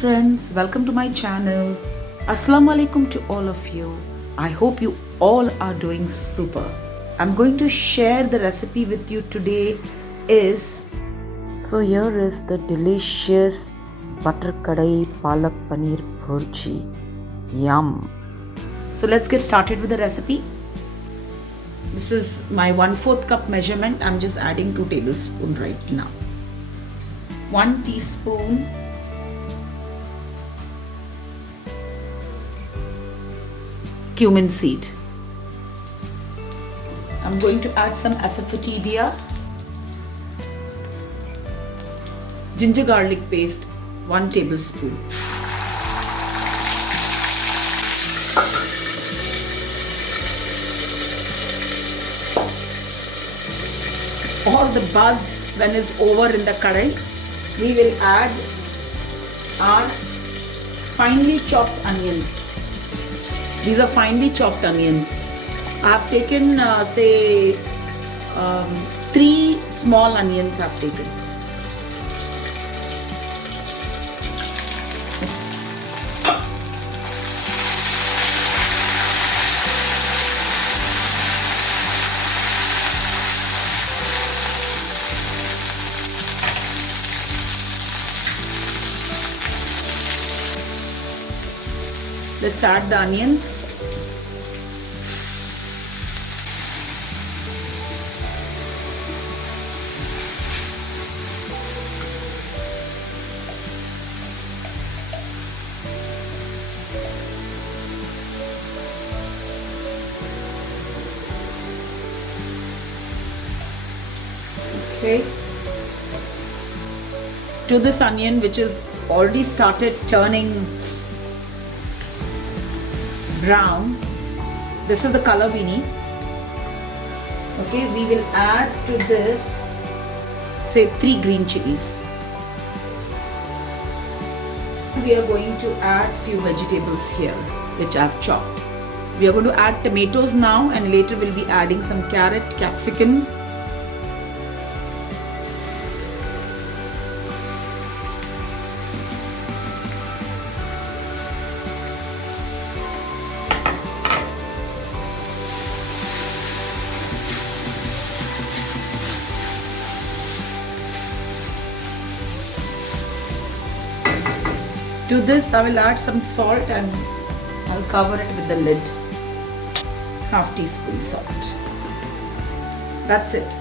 friends, welcome to my channel. Assalamu alaikum to all of you. I hope you all are doing super. I'm going to share the recipe with you today so here is the delicious butter kadai palak paneer bhurji. Yum. So let's get started with the recipe. This is my 1/4 cup measurement. I'm just adding 2 tablespoons right now. 1 teaspoon cumin seed. I'm going to add some asafoetida, ginger garlic paste, 1 tablespoon. All the buzz when it's over in the kadai, we will add our finely chopped onions. These are finely chopped onions. I have taken 3 small onions I have taken. Let's add the onions. Okay. To this onion, which is already started turning brown, this is the color we need. Okay, we will add to this say 3 green chilies. We are going to add few vegetables here which I have chopped. We are going to add tomatoes now, and later we'll be adding some carrot, capsicum, to this I will add some salt and I'll cover it with the lid. Half teaspoon salt. That's it.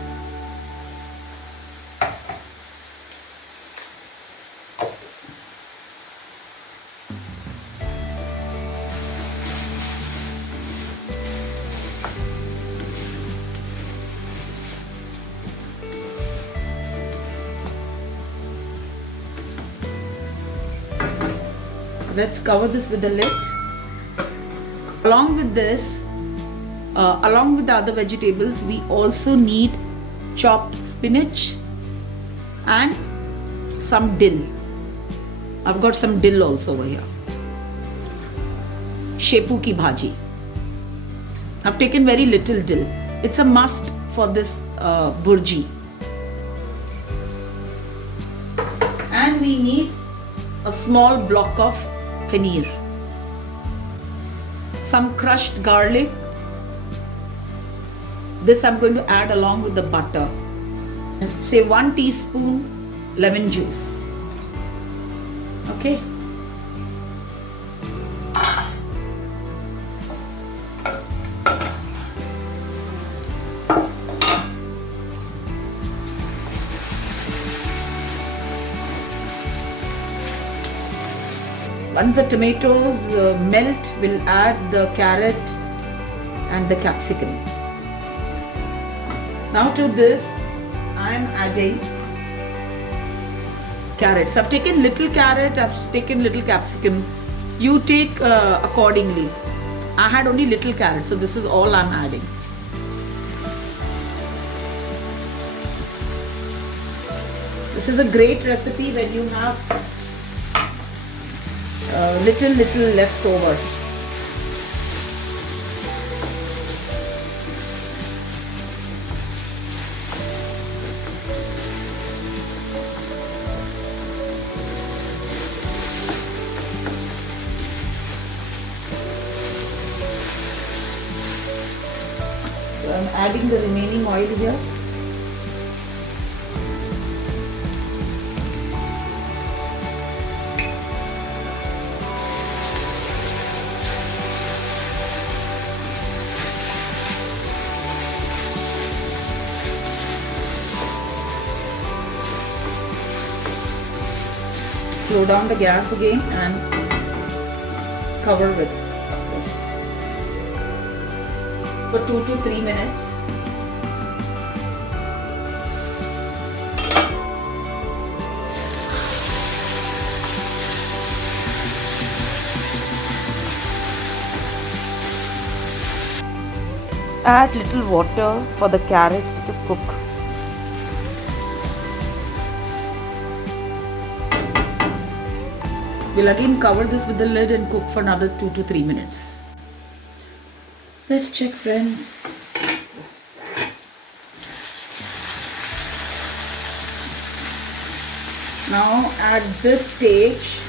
Let's cover this with the lid. Along with this, along with the other vegetables, we also need chopped spinach and some dill. I've got some dill also over here. Shepu ki bhaji. I've taken very little dill. It's a must for this bhurji. And we need a small block of paneer, some crushed garlic. This I'm going to add along with the butter. Say 1 teaspoon lemon juice. Okay. Once the tomatoes melt, we'll add the carrot and the capsicum. Now to this, I am adding carrots. I've taken little carrot, I've taken little capsicum. You take accordingly. I had only little carrot, so this is all I'm adding. This is a great recipe when you have little left over. I'm adding the remaining oil here. Slow down the gas again and cover with this for 2 to 3 minutes. Add little water for the carrots to cook. We'll again cover this with the lid and cook for another 2 to 3 minutes. Let's check, friends. Now at this stage,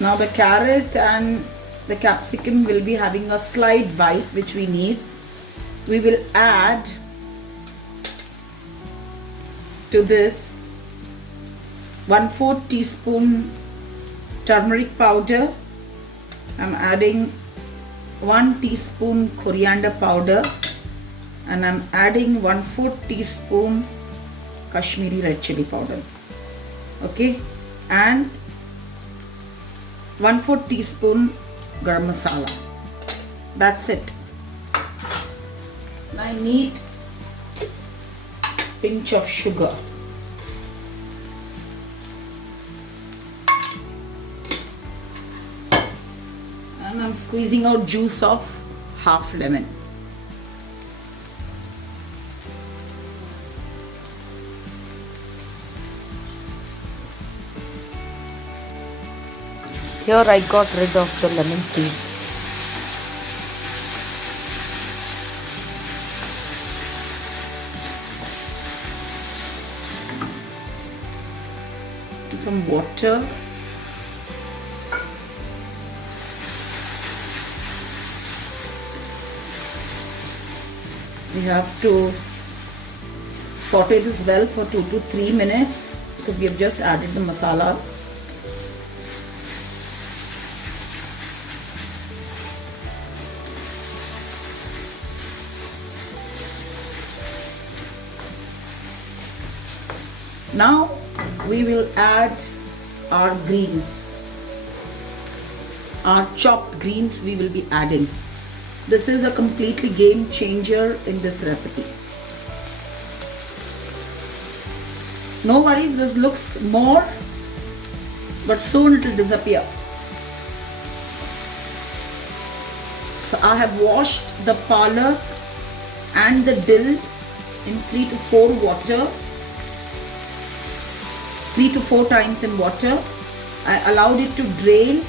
now the carrot and the capsicum will be having a slight bite, which we need. We will add to this 1/4 teaspoon turmeric powder. I'm adding 1 teaspoon coriander powder, and I'm adding 1/4 teaspoon Kashmiri red chili powder. Okay, and 1/4 teaspoon garam masala. That's it. I need pinch of sugar. And I'm squeezing out juice of half lemon. Here I got rid of the lemon seeds. Some water. We have to saute this well for 2 to 3 minutes because we have just added the masala. Now we will add our greens. Our chopped greens we will be adding. This is a completely game changer in this recipe. No worries, this looks more, but soon it will disappear. So I have washed the palak and the dill in 3 to 4 water. 3 to 4 times in water. I allowed it to drain.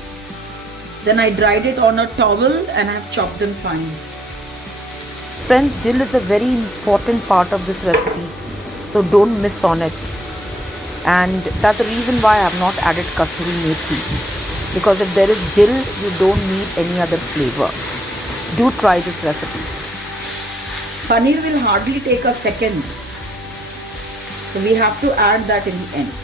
Then I dried it on a towel and I have chopped them fine. Friends, dill is a very important part of this recipe, so don't miss on it. And that's the reason why I have not added kasuri methi, because if there is dill, you don't need any other flavor. Do try this recipe. Paneer will hardly take a second, so we have to add that in the end.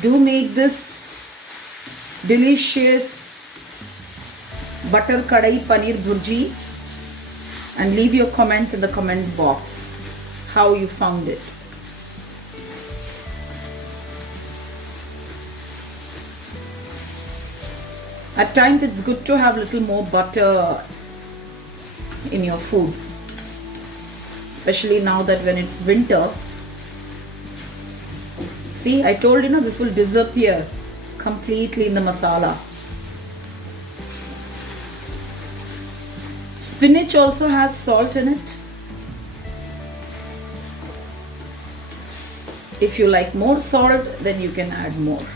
Do make this delicious butter kadai paneer bhurji and leave your comments in the comment box how you found it. At times it's good to have little more butter in your food, especially now that when it's winter. See, I told you, this will disappear completely in the masala. Spinach also has salt in it. If you like more salt, then you can add more.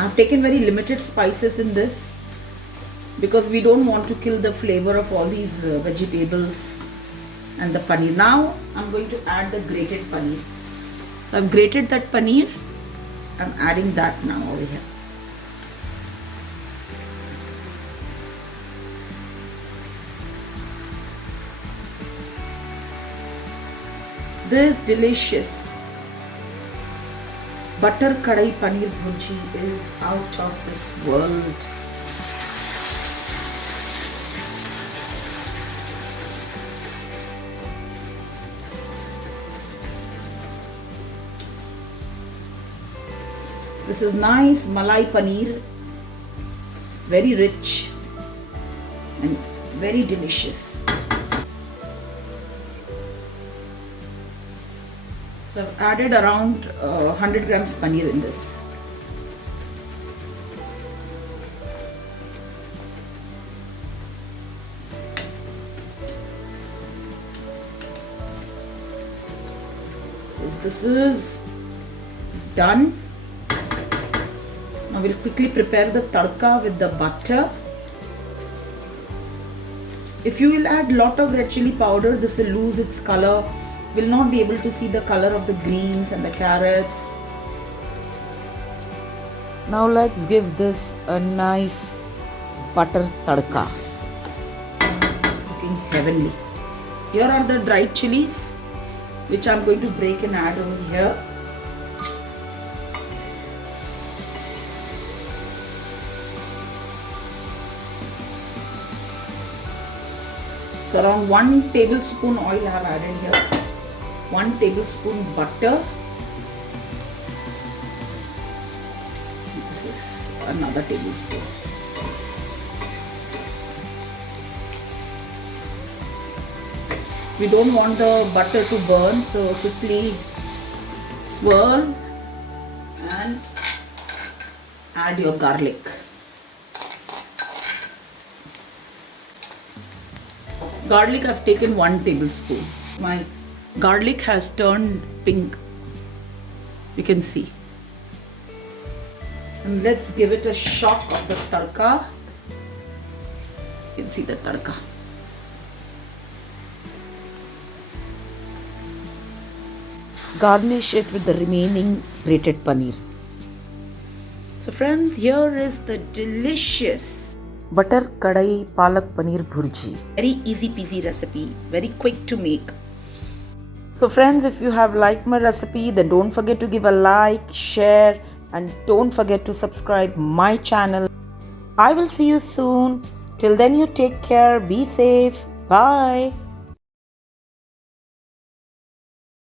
I have taken very limited spices in this because we don't want to kill the flavor of all these vegetables and the paneer. Now I'm going to add the grated paneer. So I've grated that paneer. I'm adding that now over here. This delicious butter kadai paneer bhurji is out of this world. This is nice malai paneer, very rich and very delicious. So I've added around 100 grams paneer in this. So this is done. Now we'll quickly prepare the tadka with the butter. If you will add lot of red chili powder, this will lose its color. Will not be able to see the color of the greens and the carrots. Now let's give this a nice butter tadka. Looking heavenly. Here are the dried chilies, which I'm going to break and add over here. So around 1 tablespoon oil I have added here. 1 tablespoon butter. This is another tablespoon. We don't want the butter to burn, so quickly swirl and add your garlic. Garlic I've taken 1 tablespoon. My garlic has turned pink. You can see. And let's give it a shock of the tadka. You can see the tadka. Garnish it with the remaining grated paneer. So friends, here is the delicious butter kadai palak paneer bhurji. Very easy peasy recipe, very quick to make. So friends, if you have liked my recipe, then don't forget to give a like, share, and don't forget to subscribe my channel. I will see you soon. Till then, you take care, be safe, bye.